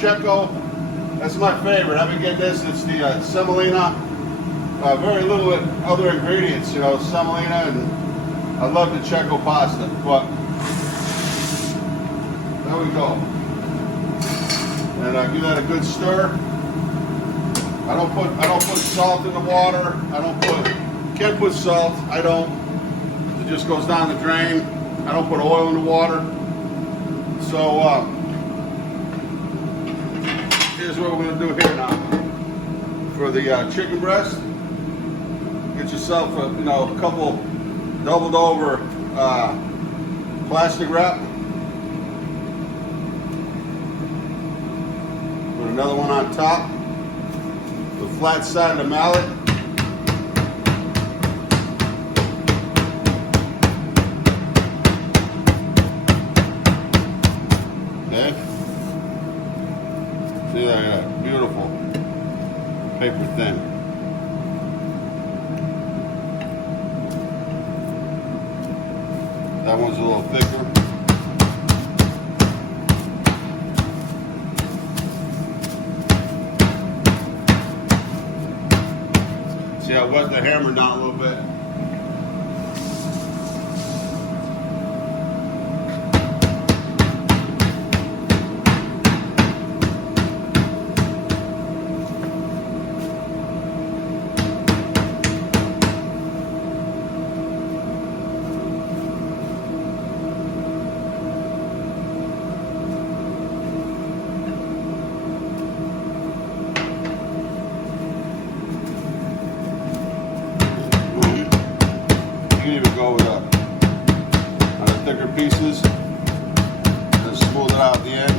Checo. That's my favorite. I've been getting this. It's the semolina. Very little other ingredients, you know, semolina, and I love the Checo pasta. But there we go. And I give that a good stir. I don't put salt in the water. Can't put salt. I don't. It just goes down the drain. I don't put oil in the water. So here's what we're gonna do here now. For the chicken breast, get yourself a couple doubled over plastic wrap. Put another one on top. The flat side of the mallet. Okay. See that? Beautiful. Paper thin. That one's a little thicker. See, I wet the hammer down a little bit. You can even go with on the thicker pieces and smooth it out at the end.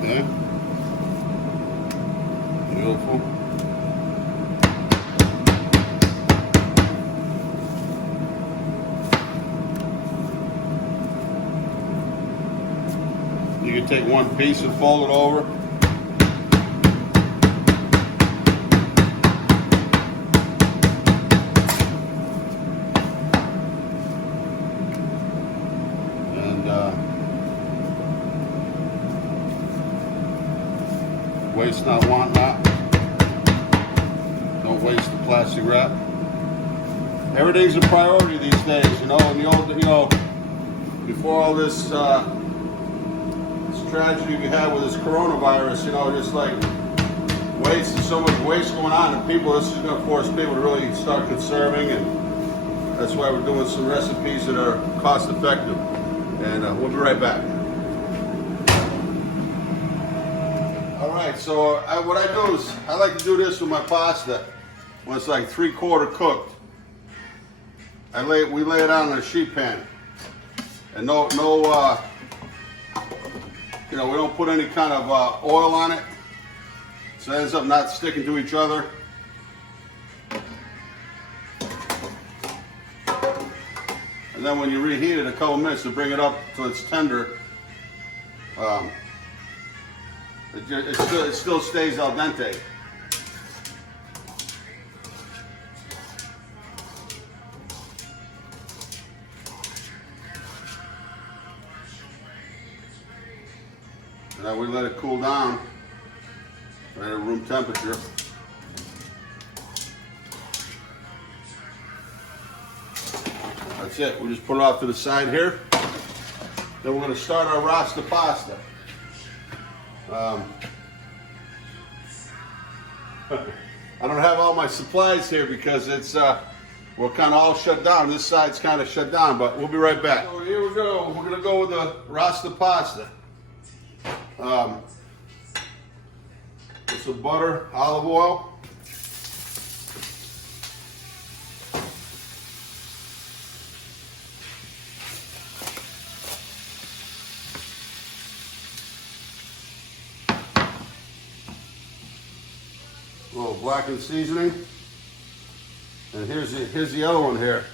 Okay. Beautiful. You can take one piece and fold it over. And waste not, want not. Don't waste the plastic wrap. Everything's a priority these days, you know. In the old, before all this tragedy we had with this coronavirus, just like waste, there's so much waste going on, and this is going to force people to really start conserving, and that's why we're doing some recipes that are cost effective. And we'll be right back. All right, so what I do is I like to do this with my pasta when it's like 3/4 cooked. We lay it on in a sheet pan, and we don't put any kind of oil on it, so it ends up not sticking to each other. And then when you reheat it a couple minutes to bring it up till it's tender, it still stays al dente. And then we let it cool down right at room temperature. That's it. We just put it off to the side here. Then we're going to start our Rasta Pasta. I don't have all my supplies here because we're kind of all shut down. This side's kind of shut down, but we'll be right back. So here we go. We're going to go with the Rasta Pasta. With some butter, olive oil. A little blackened seasoning. And here's the other one here.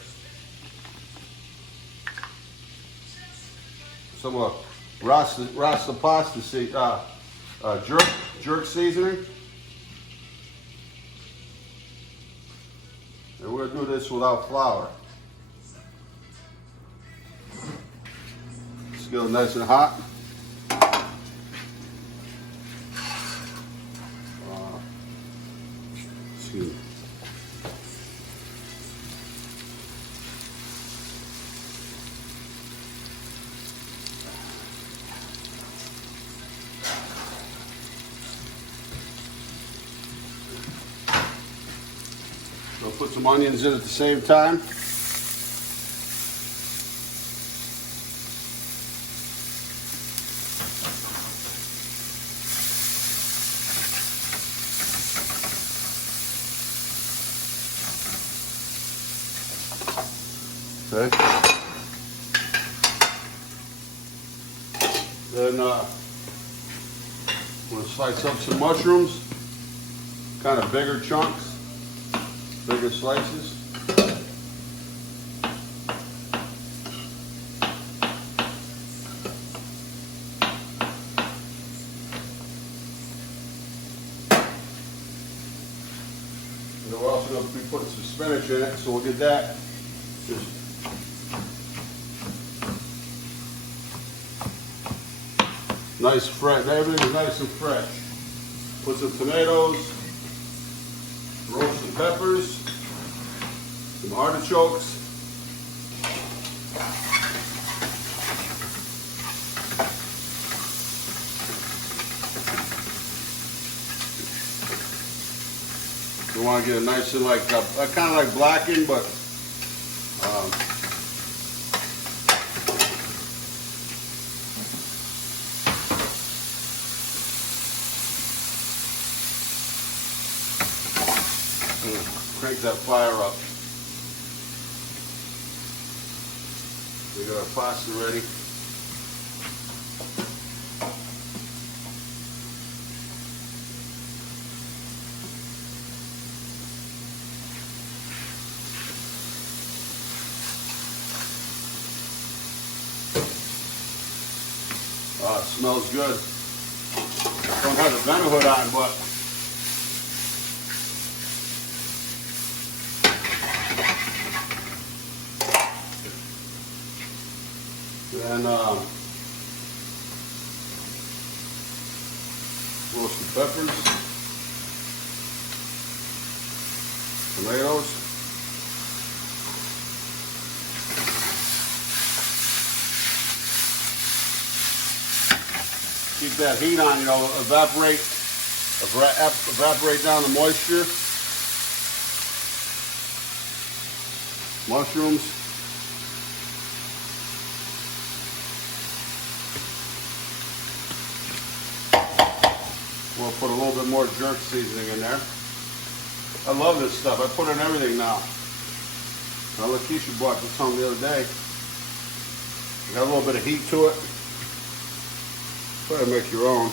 Some Rasta Pasta jerk seasoning. we're gonna do this without flour. Skillet nice and hot. Excuse me. So put some onions in at the same time. Okay. Then I'm going to slice up some mushrooms, kind of bigger chunks, bigger slices. And we're also going to be putting some spinach in it, so we'll get that. Just nice, fresh. Everything is nice and fresh. Put some tomatoes, roast some peppers, some artichokes. You want to get it nice and like kind of like blackened, but crank that fire up. We got our pasta ready. Oh, it smells good. Don't have the vent hood on, but then roasted peppers, tomatoes, keep that heat on, you know, evaporate down the moisture. Mushrooms. We'll put a little bit more jerk seasoning in there. I love this stuff. I put it in everything now. Lakeisha bought this home the other day. Got a little bit of heat to it. Try to make your own.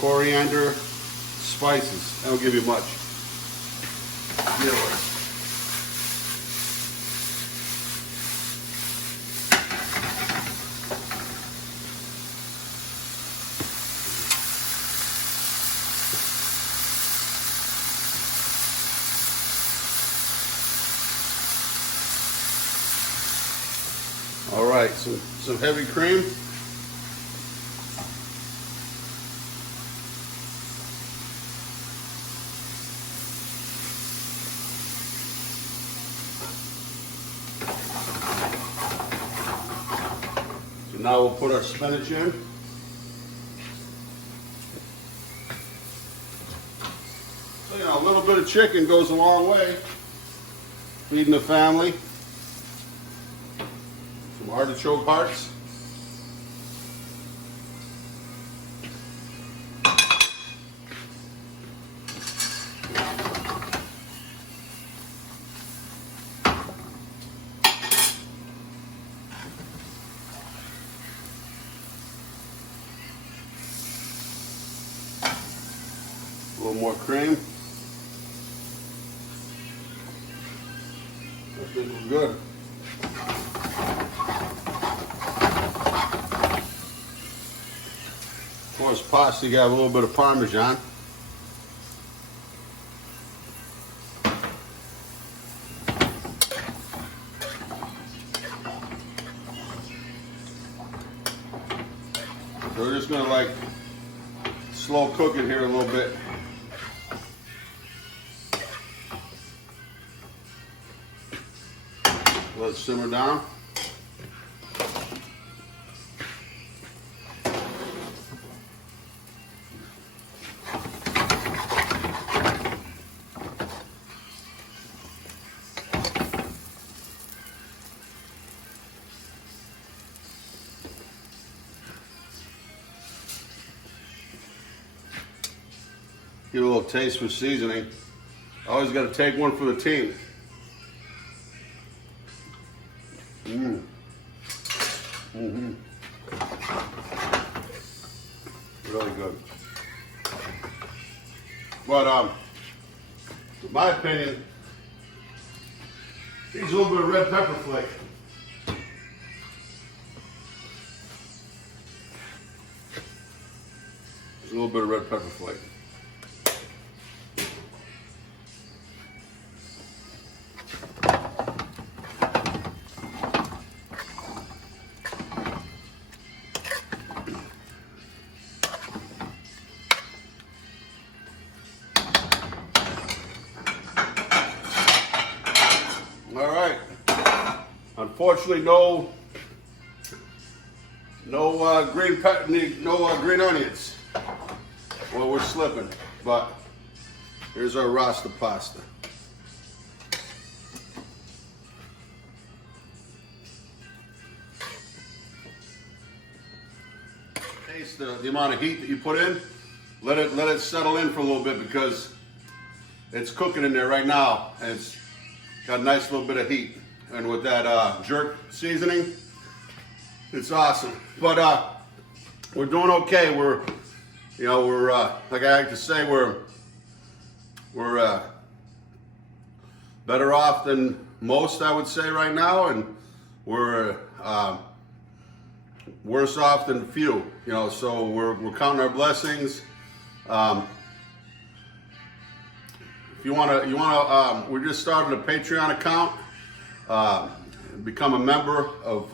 Coriander, spices. That'll give you much. All right, some heavy cream. So now we'll put our spinach in. So, you know, a little bit of chicken goes a long way. Feeding the family. Some artichoke hearts. A little more cream. I think we're good. Of course, pasta, you got a little bit of Parmesan. So we're just gonna like slow cook it here a little bit. Let it simmer down. Get a little taste for seasoning. Always got to take one for the team. Really good. But in my opinion, needs a little bit of red pepper flake. There's a little bit of red pepper flake. All right. Unfortunately, no green onions. Well, we're slipping, but here's our Rasta Pasta. Taste the amount of heat that you put in. Let it settle in for a little bit because it's cooking in there right now, and it's got a nice little bit of heat. And with that jerk seasoning, it's awesome. But we're doing okay. We're like I like to say, we're better off than most, I would say, right now, and we're worse off than few. So we're counting our blessings. If you wanna, we just started a Patreon account. Become a member of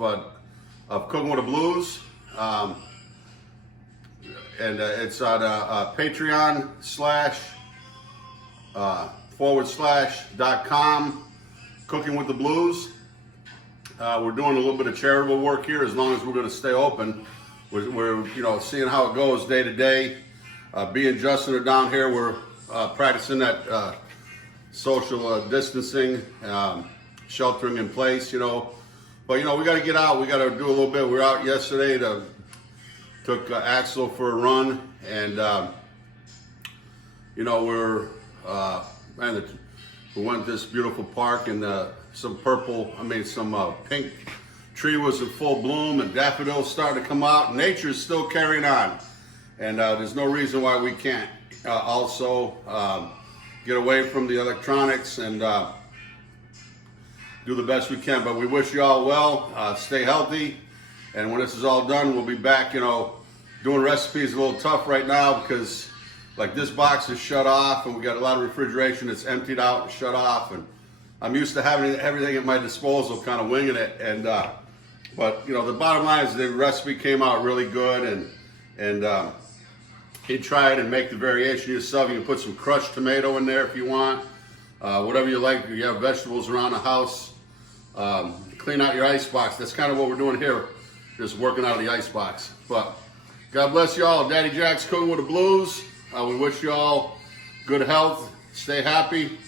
Cooking with the Blues, and it's on Patreon//.com Cooking with the Blues. We're doing a little bit of charitable work here, as long as we're going to stay open. We're seeing how it goes day to day. Being Justin are down here, we're practicing that social distancing. Sheltering in place, but we got to get out. We got to do a little bit. We were out yesterday. Took Axel for a run, and we went to this beautiful park, and some pink tree was in full bloom, and daffodils starting to come out. Nature's still carrying on, and there's no reason why we can't also get away from the electronics and do the best we can. But we wish you all well. Stay healthy. And when this is all done, we'll be back, doing recipes a little tough right now because like this box is shut off and we got a lot of refrigeration that's emptied out and shut off. And I'm used to having everything at my disposal, kind of winging it. And, but the bottom line is the recipe came out really good, and you try it and make the variation yourself. You can put some crushed tomato in there if you want. Whatever you like. If you have vegetables around the house, clean out your ice box. That's kind of what we're doing here, just working out of the ice box. But God bless you all. Daddy Jack's Cooking with the Blues. We wish you all good health. Stay happy.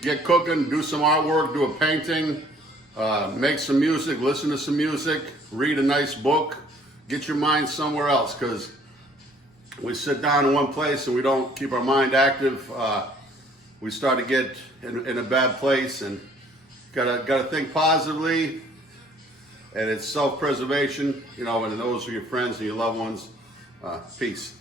Get cooking. Do some artwork. Do a painting. Make some music. Listen to some music. Read a nice book. Get your mind somewhere else, because we sit down in one place and we don't keep our mind active. We start to get in a bad place, and gotta think positively. And it's self-preservation, and those are your friends and your loved ones. Peace.